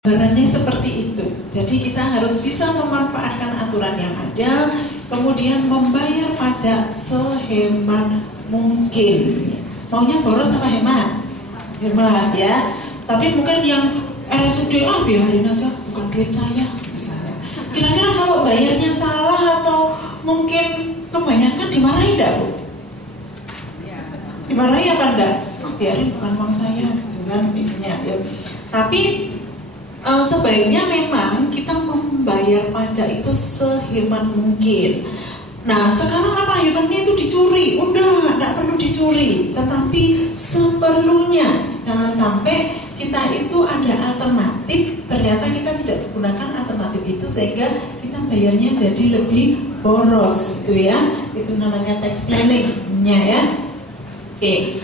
Gambarannya seperti itu. Jadi kita harus bisa memanfaatkan aturan yang ada, kemudian membayar pajak sehemat mungkin. Maunya boros apa hemat? Hemat ya. Tapi mungkin yang RSUD biarin aja, bukan duit saya misalnya. Kira-kira kalau bayarnya salah atau mungkin kebanyakan dimarahi enggak, Bu? Dimarahi apa enggak? Biarin, bukan uang saya, bukan ininya ya. Tapi sebaiknya memang kita membayar pajak itu sehemat mungkin. Nah, sekarang apa hematnya itu dicuri? Udah, tidak perlu dicuri, tetapi seperlunya. Jangan sampai kita itu ada alternatif, ternyata kita tidak menggunakan alternatif itu sehingga kita bayarnya jadi lebih boros, gitu ya. Itu namanya tax planning-nya ya. Oke.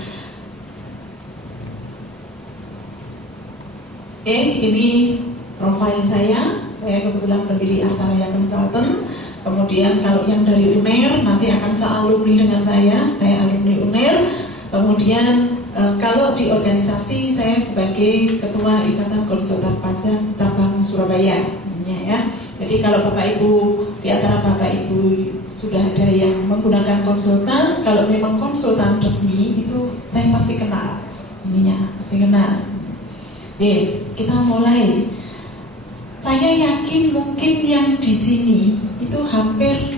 Ini profil saya kebetulan berdiri Artaraya Consultant. Kemudian kalau yang dari UNER nanti akan sealumni dengan saya alumni UNER. Kemudian kalau di organisasi saya sebagai Ketua Ikatan Konsultan Pajak Cabang Surabaya ya. Jadi kalau Bapak Ibu, di antara Bapak Ibu sudah ada yang menggunakan konsultan, kalau memang konsultan resmi itu saya pasti kenal ininya, pasti kenal. Oke, kita mulai. Saya yakin mungkin yang di sini itu hampir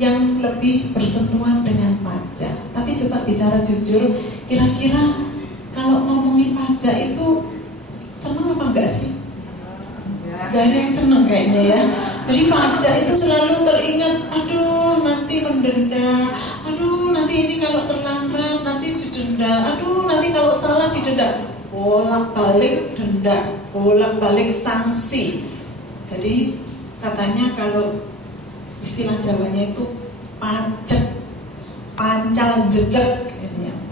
yang lebih bersentuhan dengan pajak. Tapi coba bicara jujur, kira-kira kalau ngomongin pajak itu senang apa enggak sih? Gak ada yang senang kayaknya ya. Jadi pajak itu selalu teringat, aduh nanti mendenda, aduh nanti ini kalau terlambat nanti didenda, aduh nanti kalau salah didenda. Bolak-balik denda, bolak-balik sanksi. Jadi katanya kalau istilah Jawanya itu pajak, pancal jejak,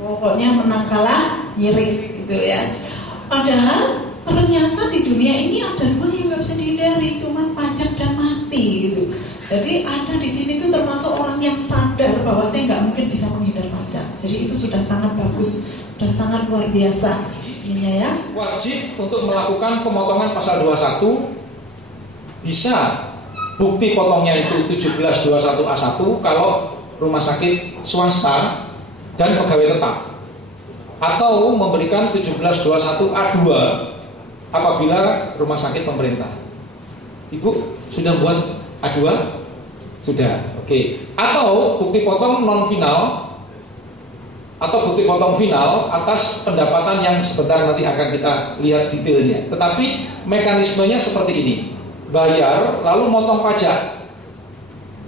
pokoknya menang kalah nyirik gitu ya. Padahal ternyata di dunia ini ada dua yang nggak bisa dihindari, cuma pajak dan mati gitu. Jadi ada di sini tuh termasuk orang yang sadar bahwa saya nggak mungkin bisa menghindar pajak. Jadi itu sudah sangat bagus, sudah sangat luar biasa. Ya. Wajib untuk melakukan pemotongan pasal 21. Bisa bukti potongnya itu 1721A1 kalau rumah sakit swasta dan pegawai tetap, atau memberikan 1721A2 apabila rumah sakit pemerintah. Ibu sudah buat A2? Sudah, oke. Atau bukti potong non final atau bukti potong final atas pendapatan yang sebentar nanti akan kita lihat detailnya. Tetapi mekanismenya seperti ini. Bayar, lalu motong pajak.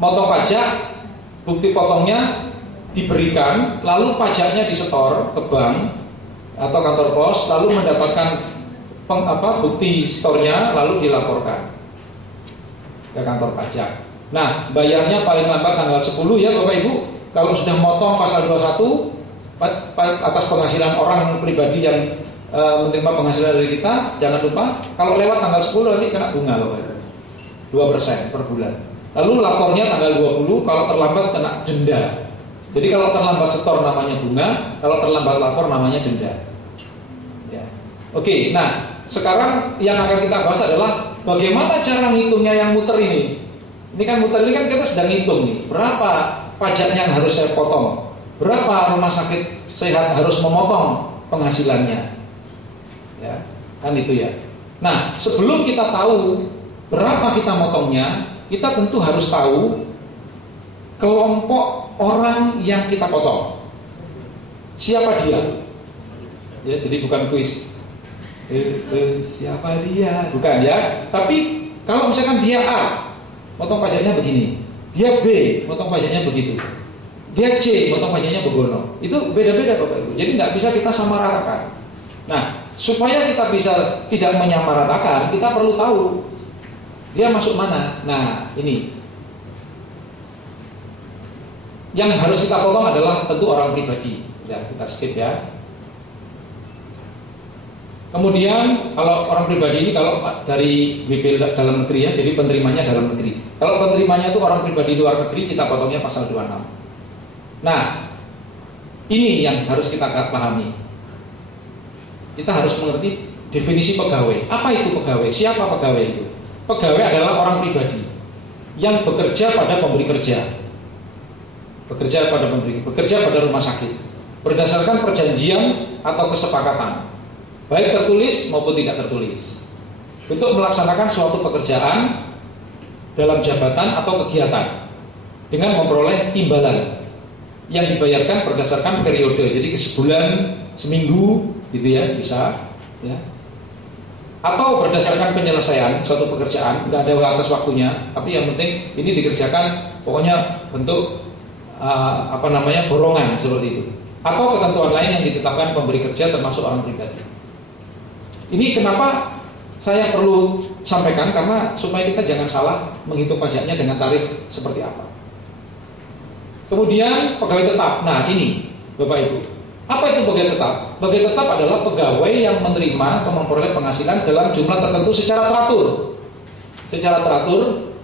Motong pajak, bukti potongnya diberikan, lalu pajaknya disetor ke bank atau kantor pos, lalu mendapatkan bukti stornya, lalu dilaporkan ke kantor pajak. Nah, bayarnya paling lambat tanggal 10 ya Bapak Ibu. Kalau sudah motong pasal 21 atas penghasilan orang pribadi yang menerima penghasilan dari kita, jangan lupa kalau lewat tanggal 10 nanti kena bunga Bapak Ibu, 2% per bulan. Lalu lapornya tanggal 20, kalau terlambat kena denda. Jadi kalau terlambat setor namanya bunga, kalau terlambat lapor namanya denda ya. Oke, nah sekarang yang akan kita bahas adalah bagaimana cara ngitungnya yang muter ini. Ini kan muter ini kan kita sedang ngitung nih, berapa pajaknya yang harus saya potong, berapa rumah sakit sehat harus memotong penghasilannya, ya kan itu ya. Nah sebelum kita tahu berapa kita motongnya, kita tentu harus tahu kelompok orang yang kita potong. Siapa dia? Ya, jadi bukan kuis. Siapa dia? Bukan ya. Tapi kalau misalkan dia A, potong pajaknya begini. Dia B, potong pajaknya begitu. Dia C, potong pajaknya begono. Itu beda-beda Bapak Ibu. Jadi nggak bisa kita samaratakan. Nah, supaya kita bisa tidak menyamaratakan, kita perlu tahu dia masuk mana. Nah, ini yang harus kita potong adalah tentu orang pribadi. Ya, kita skip ya. Kemudian kalau orang pribadi ini kalau dari WP dalam negeri ya, jadi penerimanya dalam negeri. Kalau penerimanya itu orang pribadi luar negeri, kita potongnya pasal 26. Nah, ini yang harus kita pahami. Kita harus mengerti definisi pegawai. Apa itu pegawai? Siapa pegawai itu? Pegawai adalah orang pribadi yang bekerja pada pemberi kerja, bekerja pada rumah sakit berdasarkan perjanjian atau kesepakatan, baik tertulis maupun tidak tertulis, untuk melaksanakan suatu pekerjaan dalam jabatan atau kegiatan dengan memperoleh imbalan yang dibayarkan berdasarkan periode. Jadi sebulan, seminggu gitu ya, bisa ya. Atau berdasarkan penyelesaian suatu pekerjaan, nggak ada batas waktunya, tapi yang penting ini dikerjakan, pokoknya bentuk borongan seperti itu. Atau ketentuan lain yang ditetapkan pemberi kerja termasuk orang pribadi. Ini kenapa saya perlu sampaikan, karena supaya kita jangan salah menghitung pajaknya dengan tarif seperti apa. Kemudian pegawai tetap. Nah ini Bapak Ibu, apa itu pegawai tetap? Pegawai tetap adalah pegawai yang menerima atau memperoleh penghasilan dalam jumlah tertentu secara teratur. Secara teratur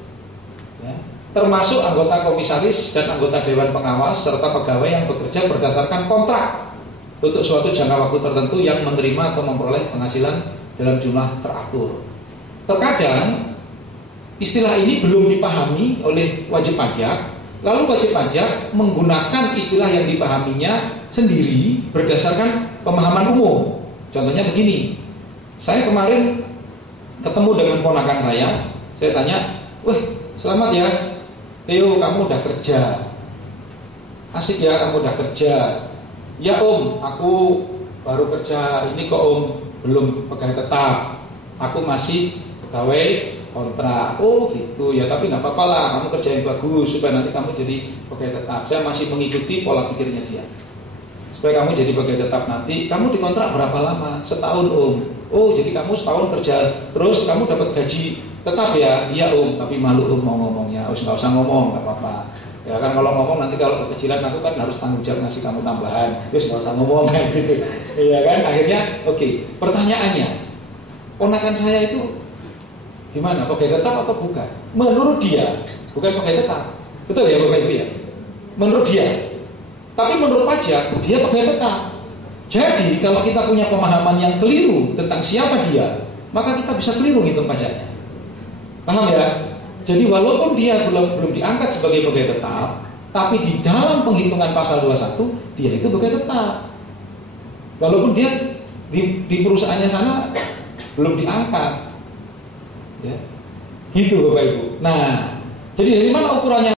ya, termasuk anggota komisaris dan anggota dewan pengawas serta pegawai yang bekerja berdasarkan kontrak untuk suatu jangka waktu tertentu yang menerima atau memperoleh penghasilan dalam jumlah teratur. Terkadang istilah ini belum dipahami oleh wajib pajak, lalu wajib pajak menggunakan istilah yang dipahaminya sendiri berdasarkan pemahaman umum. Contohnya begini, saya kemarin ketemu dengan ponakan saya tanya, "Wah, selamat ya Theo, kamu udah kerja. Asik ya kamu udah kerja." "Ya Om, aku baru kerja ini kok Om, belum pegawai tetap. Aku masih pegawai kontrak." "Oh gitu ya, tapi nggak apa-apa lah, kamu kerja yang bagus supaya nanti kamu jadi pegawai tetap." Saya masih mengikuti pola pikirnya dia. Supaya kamu jadi pegawai tetap nanti, kamu dikontrak berapa lama? "Setahun Om." "Oh jadi kamu setahun kerja, terus kamu dapat gaji tetap ya?" "Iya Om, tapi malu Om mau ngomongnya." "Oh nggak usah ngomong, nggak apa-apa. Ya kan kalau ngomong nanti kalau kekecilan aku kan harus tanggung jawab ngasih kamu tambahan. Terus nggak usah ngomong kayak gitu." Iya kan? Akhirnya oke. Pertanyaannya, ponakan saya itu gimana? Pegawai tetap atau bukan? Menurut dia bukan pegawai tetap. Betul ya Bapak Ibu ya? Menurut dia. Tapi menurut pajak dia pegawai tetap. Jadi kalau kita punya pemahaman yang keliru tentang siapa dia, maka kita bisa keliru ngitung pajaknya. Paham ya? Jadi walaupun dia belum diangkat sebagai pegawai tetap, tapi di dalam penghitungan pasal 21 dia itu pegawai tetap. Walaupun dia di perusahaannya sana belum diangkat. Ya. Gitu Bapak Ibu. Nah, jadi dari mana ukurannya?